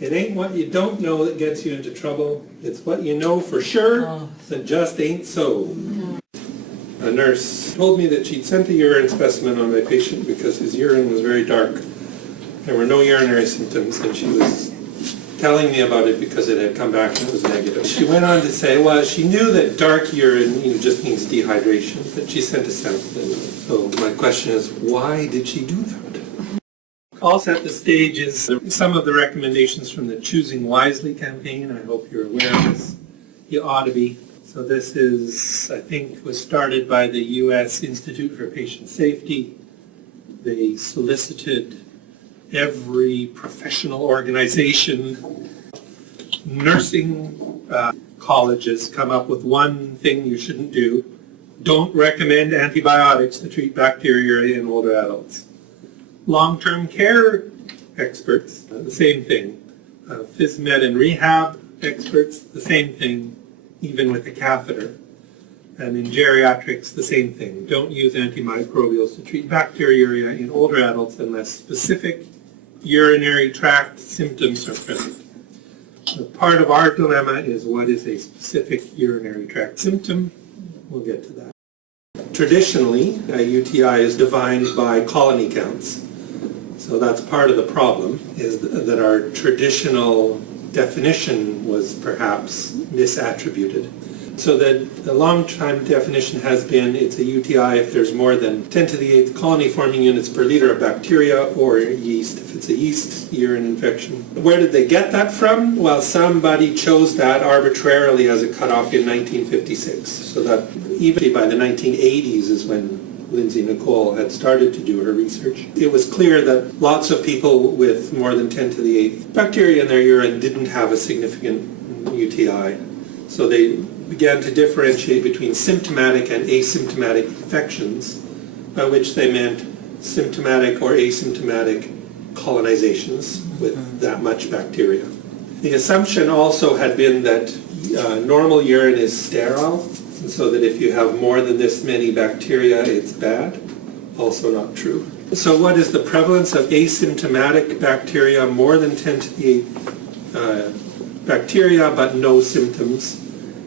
It ain't what you don't know that gets you into trouble. It's what you know for sure that just ain't so. A nurse told me that she'd sent a urine specimen on my patient because his urine was very dark. There were no urinary symptoms, and she was telling me about it because it had come back and it was negative. She went on to say, well, she knew that dark urine just means dehydration, but she sent a sample in. So my question is, why did she do that? I'll set the stage is some of the recommendations from the Choosing Wisely campaign. I hope you're aware of this. You ought to be. So this is, I think, was started by the U.S. Institute for Patient Safety. They solicited every professional organization. Nursing colleges come up with one thing you shouldn't do. Don't recommend antibiotics to treat bacteriuria in older adults. Long-term care experts, the same thing. Phys med and rehab experts, the same thing, even with a catheter. And in geriatrics, the same thing. Don't use antimicrobials to treat bacteriuria in older adults unless specific urinary tract symptoms are present. Part of our dilemma is what is a specific urinary tract symptom. We'll get to that. Traditionally, a UTI is defined by colony counts. So that's part of the problem, is that our traditional definition was perhaps misattributed. So that the long-time definition has been it's a UTI if there's more than 10 to the 8th colony-forming units per liter of bacteria or yeast, if it's a yeast urine infection. Where did they get that from? Well, somebody chose that arbitrarily as a cutoff in 1956. So that even by the 1980s is when Lindsay Nicole had started to do her research. It was clear that lots of people with more than 10 to the 8th bacteria in their urine didn't have a significant UTI. So they began to differentiate between symptomatic and asymptomatic infections, by which they meant symptomatic or asymptomatic colonizations with that much bacteria. The assumption also had been that normal urine is sterile, and so that if you have more than this many bacteria, it's bad. Also not true. So what is the prevalence of asymptomatic bacteria, more than 10 to the 8th bacteria, but no symptoms?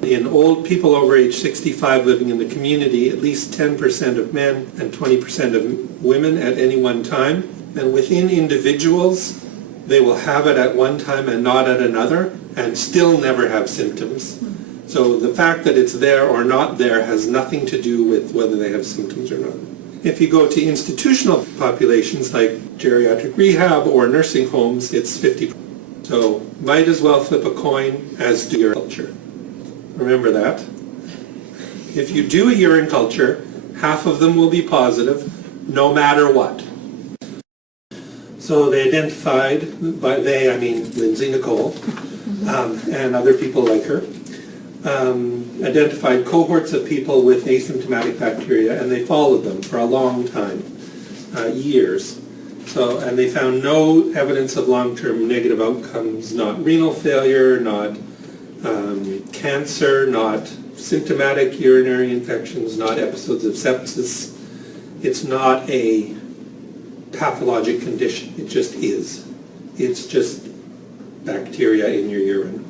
In old people over age 65 living in the community, at least 10% of men and 20% of women at any one time. And within individuals, they will have it at one time and not at another, and still never have symptoms. So the fact that it's there or not there has nothing to do with whether they have symptoms or not. If you go to institutional populations like geriatric rehab or nursing homes, it's 50%. So might as well flip a coin as do your culture. Remember that. If you do a urine culture, half of them will be positive, no matter what. So they identified, by they I mean Lindsay Nicole, and other people like her, identified cohorts of people with asymptomatic bacteria, and they followed them for a long time, years. So, and they found no evidence of long-term negative outcomes, not renal failure, not cancer, not symptomatic urinary infections, not episodes of sepsis. It's not a pathologic condition. It just is. It's just bacteria in your urine.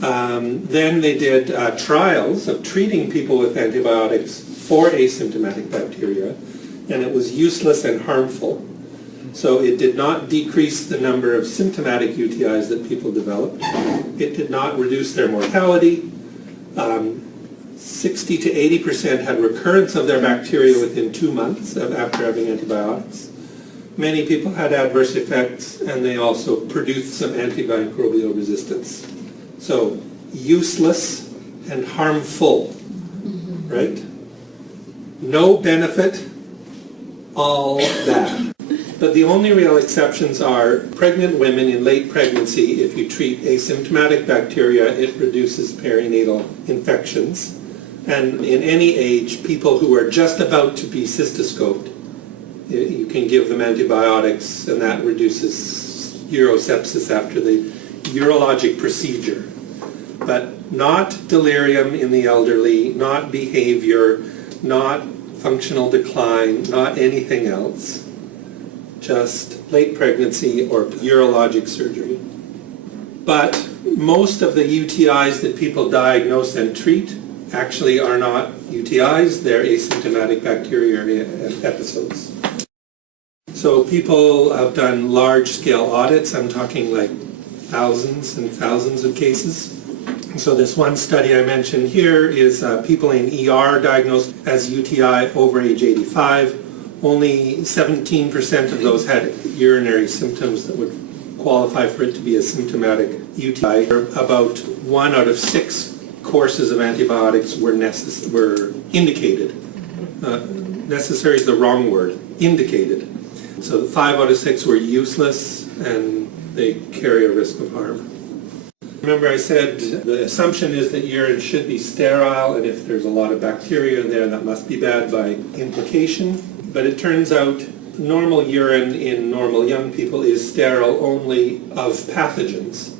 Then they did trials of treating people with antibiotics for asymptomatic bacteria, and it was useless and harmful. So it did not decrease the number of symptomatic UTIs that people developed. It did not reduce their mortality. 60 to 80% had recurrence of their bacteria within 2 months after having antibiotics. Many people had adverse effects, and they also produced some antimicrobial resistance. So useless and harmful, right? No benefit, all bad. But the only real exceptions are pregnant women in late pregnancy. If you treat asymptomatic bacteria, it reduces perinatal infections. And in any age, people who are just about to be cystoscoped, you can give them antibiotics, and that reduces urosepsis after the urologic procedure. But not delirium in the elderly, not behavior, not functional decline, not anything else. Just late pregnancy or urologic surgery. But most of the UTIs that people diagnose and treat actually are not UTIs, they're asymptomatic bacteriuria episodes. So people have done large-scale audits, I'm talking like thousands and thousands of cases. So this one study I mentioned here is people in ER diagnosed as UTI over age 85. Only 17% of those had urinary symptoms that would qualify for it to be a symptomatic UTI. About 1 out of 6 courses of antibiotics were indicated. Necessary is the wrong word, indicated. So 5 out of 6 were useless and they carry a risk of harm. Remember I said the assumption is that urine should be sterile, and if there's a lot of bacteria in there that must be bad by implication. But it turns out normal urine in normal young people is sterile only of pathogens.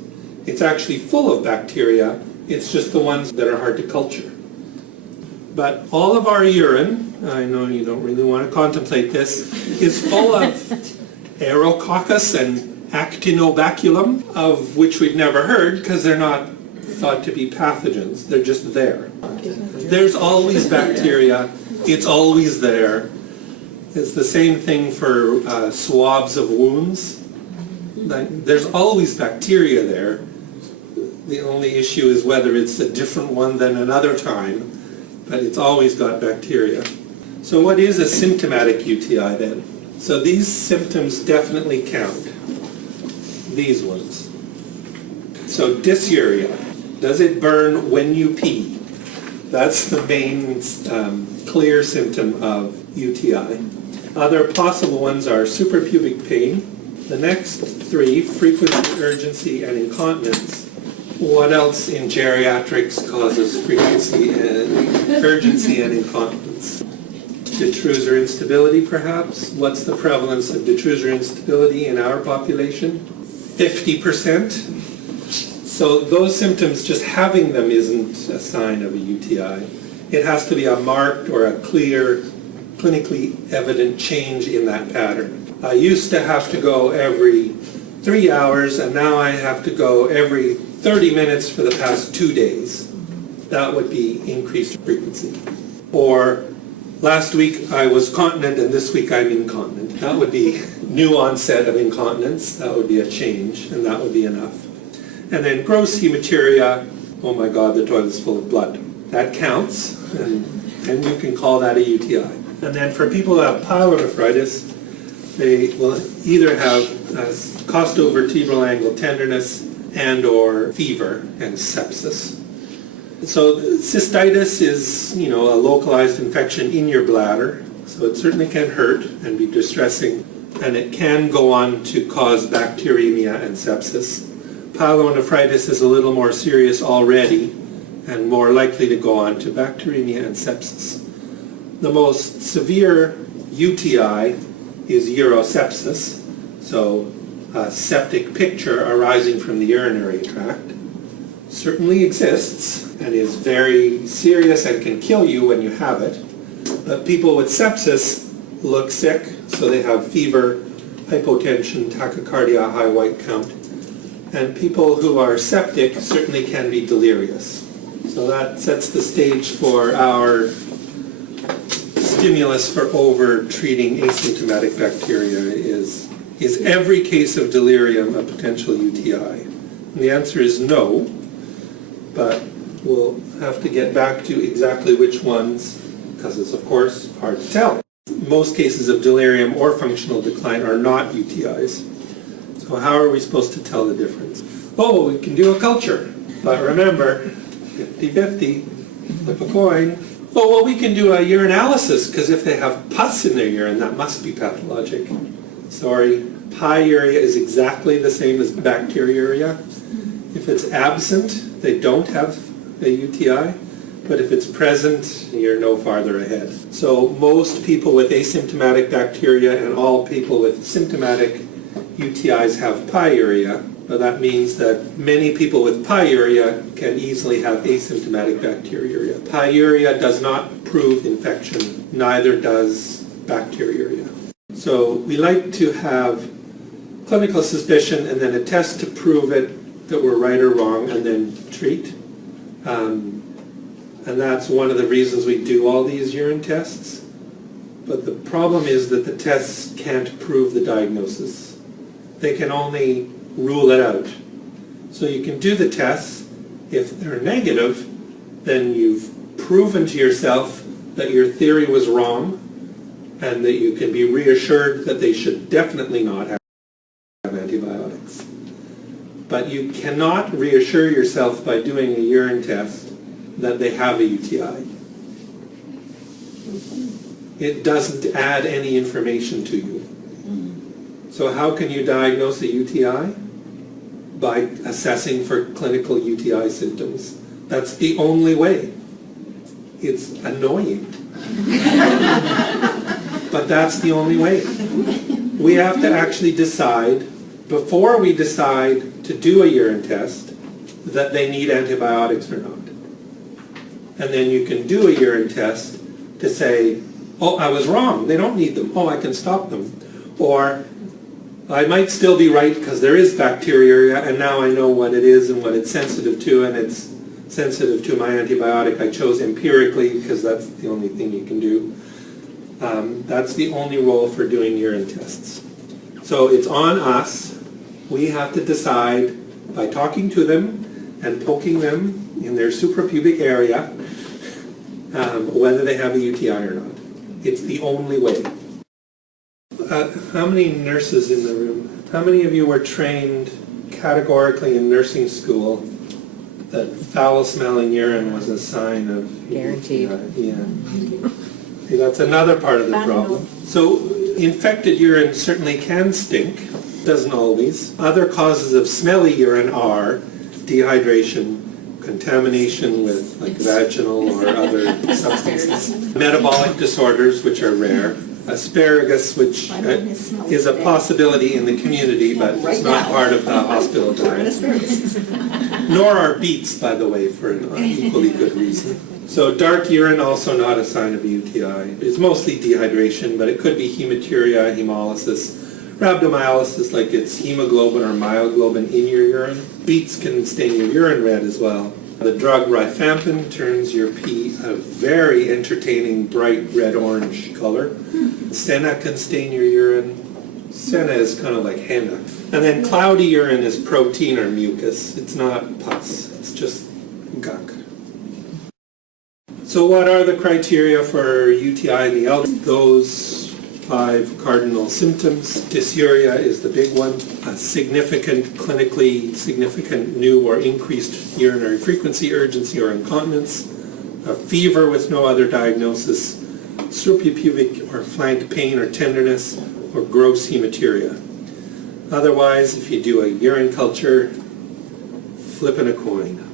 It's actually full of bacteria, it's just the ones that are hard to culture. But all of our urine, I know you don't really want to contemplate this, is full of Aerococcus and Actinobaculum, of which we've never heard because they're not thought to be pathogens, they're just there. There's always bacteria, it's always there. It's the same thing for swabs of wounds. There's always bacteria there. The only issue is whether it's a different one than another time, but it's always got bacteria. So what is a symptomatic UTI then? So these symptoms definitely count. These ones. So dysuria. Does it burn when you pee? That's the main clear symptom of UTI. Other possible ones are suprapubic pain. The next 3, frequency, urgency, and incontinence. What else in geriatrics causes frequency and urgency and incontinence? Detrusor instability, perhaps? What's the prevalence of detrusor instability in our population? 50%. So those symptoms, just having them isn't a sign of a UTI. It has to be a marked or a clear, clinically evident change in that pattern. I used to have to go every 3 hours, and now I have to go every 30 minutes for the past 2 days. That would be increased frequency. Or last week I was continent and this week I'm incontinent. That would be new onset of incontinence. That would be a change, and that would be enough. And then gross hematuria, oh my God, the toilet's full of blood. That counts, and you can call that a UTI. And then for people who have pyelonephritis, they will either have costovertebral angle tenderness and or fever and sepsis. So cystitis is, a localized infection in your bladder, so it certainly can hurt and be distressing, and it can go on to cause bacteremia and sepsis. Pyelonephritis is a little more serious already and more likely to go on to bacteremia and sepsis. The most severe UTI is urosepsis, so a septic picture arising from the urinary tract. Certainly exists and is very serious and can kill you when you have it. But people with sepsis look sick, so they have fever, hypotension, tachycardia, high white count. And people who are septic certainly can be delirious. So that sets the stage for our stimulus for over-treating asymptomatic bacteria is every case of delirium a potential UTI? And the answer is no, but we'll have to get back to exactly which ones, because it's of course hard to tell. Most cases of delirium or functional decline are not UTIs. So how are we supposed to tell the difference? Oh, we can do a culture, but remember, 50-50, flip a coin. Oh, well, we can do a urinalysis, because if they have pus in their urine, that must be pathologic. Sorry, pyuria is exactly the same as bacteriuria. If it's absent, they don't have a UTI, but if it's present, you're no farther ahead. So most people with asymptomatic bacteria and all people with symptomatic UTIs have pyuria, but that means that many people with pyuria can easily have asymptomatic bacteriuria. Pyuria does not prove infection, neither does bacteriuria. So we like to have clinical suspicion and then a test to prove it that were right or wrong and then treat. And that's one of the reasons we do all these urine tests. But the problem is that the tests can't prove the diagnosis. They can only rule it out. So you can do the tests. If they're negative, then you've proven to yourself that your theory was wrong and that you can be reassured that they should definitely not have antibiotics. But you cannot reassure yourself by doing a urine test that they have a UTI. It doesn't add any information to you. So how can you diagnose a UTI? By assessing for clinical UTI symptoms. That's the only way. It's annoying. But that's the only way. We have to actually decide, before we decide to do a urine test, that they need antibiotics or not. And then you can do a urine test to say, oh, I was wrong, they don't need them. Oh, I can stop them. Or, I might still be right because there is bacteria and now I know what it is and what it's sensitive to, and it's sensitive to my antibiotic I chose empirically because that's the only thing you can do. That's the only role for doing urine tests. So it's on us. We have to decide by talking to them and poking them in their suprapubic area whether they have a UTI or not. It's the only way. How many nurses in the room? How many of you were trained categorically in nursing school that foul-smelling urine was a sign of Guaranteed. UTI? Yeah. See, that's another part of the problem. So infected urine certainly can stink. Doesn't always. Other causes of smelly urine are dehydration, contamination with like vaginal or other substances, metabolic disorders, which are rare, asparagus, which is a possibility in the community, but it's not part of the hospital diet. Nor are beets, by the way, for an equally good reason. So dark urine, also not a sign of a UTI. It's mostly dehydration, but it could be hematuria, hemolysis, rhabdomyolysis, like it's hemoglobin or myoglobin in your urine. Beets can stain your urine red as well. The drug rifampin turns your pee a very entertaining bright red-orange color. Senna can stain your urine. Senna is kind of like henna. And then cloudy urine is protein or mucus. It's not pus. It's just gunk. So what are the criteria for UTI in the elderly? Those 5 cardinal symptoms. Dysuria is the big one. A significant, clinically significant new or increased urinary frequency, urgency, or incontinence. A fever with no other diagnosis. Suprapubic or flank pain or tenderness, or gross hematuria. Otherwise, if you do a urine culture, flipping a coin.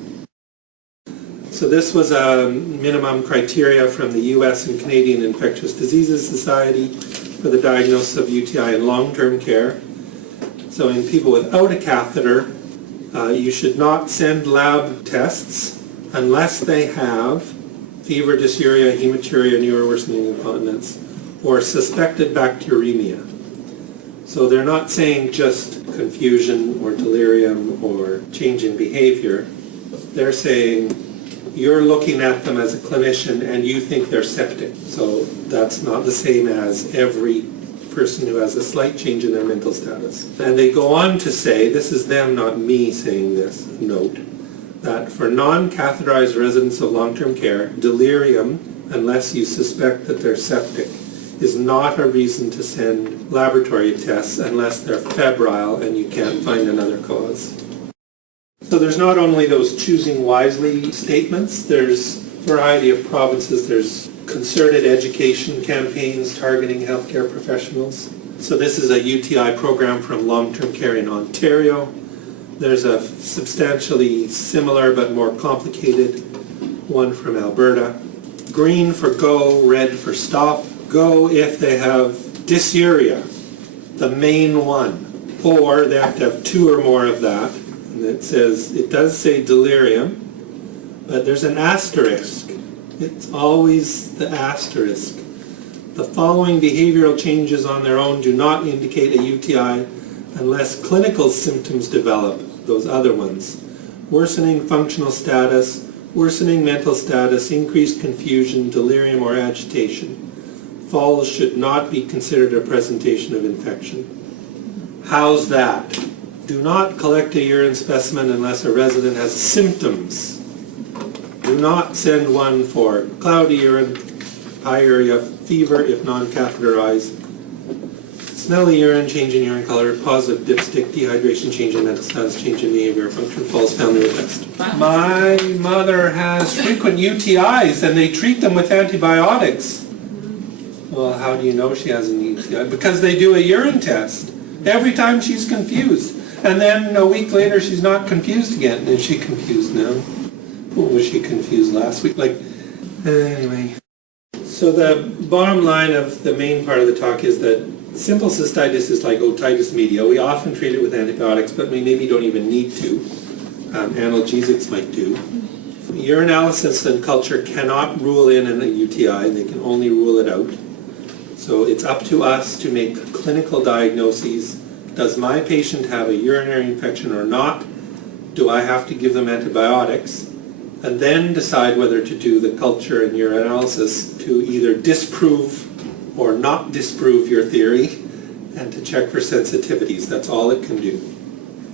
So this was a minimum criteria from the US and Canadian Infectious Diseases Society for the diagnosis of UTI in long-term care. So in people without a catheter, you should not send lab tests unless they have fever, dysuria, hematuria, new or worsening incontinence, or suspected bacteremia. So they're not saying just confusion or delirium or change in behavior. They're saying you're looking at them as a clinician and you think they're septic. So that's not the same as every person who has a slight change in their mental status. And they go on to say, this is them, not me saying this, note, that for non-catheterized residents of long-term care, delirium, unless you suspect that they're septic, is not a reason to send laboratory tests unless they're febrile and you can't find another cause. So there's not only those choosing wisely statements, there's a variety of provinces, there's concerted education campaigns targeting healthcare professionals. So this is a UTI program from long-term care in Ontario. There's a substantially similar but more complicated one from Alberta. Green for go, red for stop. Go if they have dysuria, the main one, or they have to have 2 or more of that. And it says, it does say delirium, but there's an asterisk. It's always the asterisk. The following behavioral changes on their own do not indicate a UTI. unless clinical symptoms develop, those other ones. Worsening functional status, worsening mental status, increased confusion, delirium or agitation. Falls should not be considered a presentation of infection. How's that? Do not collect a urine specimen unless a resident has symptoms. Do not send one for cloudy urine, pyuria, fever if non-catheterized, smelly urine, change in urine color, positive dipstick, dehydration, change in mental status, change in behavior, function, falls, family test. My mother has frequent UTIs and they treat them with antibiotics. Well, how do you know she has an UTI? Because they do a urine test every time she's confused. And then a week later she's not confused again. Is she confused now? What was she confused last week? Anyway. So the bottom line of the main part of the talk is that simple cystitis is like otitis media. We often treat it with antibiotics, but we maybe don't even need to. Analgesics might do. Urinalysis and culture cannot rule in a UTI. They can only rule it out. So it's up to us to make clinical diagnoses. Does my patient have a urinary infection or not? Do I have to give them antibiotics? And then decide whether to do the culture and urinalysis to either disprove or not disprove your theory and to check for sensitivities. That's all it can do.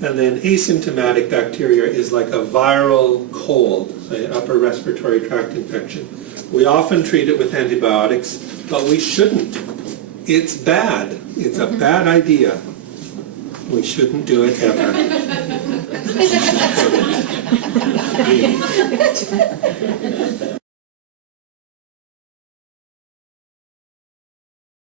And then asymptomatic bacteria is like a viral cold, an upper respiratory tract infection. We often treat it with antibiotics, but we shouldn't. It's bad. It's a bad idea. We shouldn't do it ever.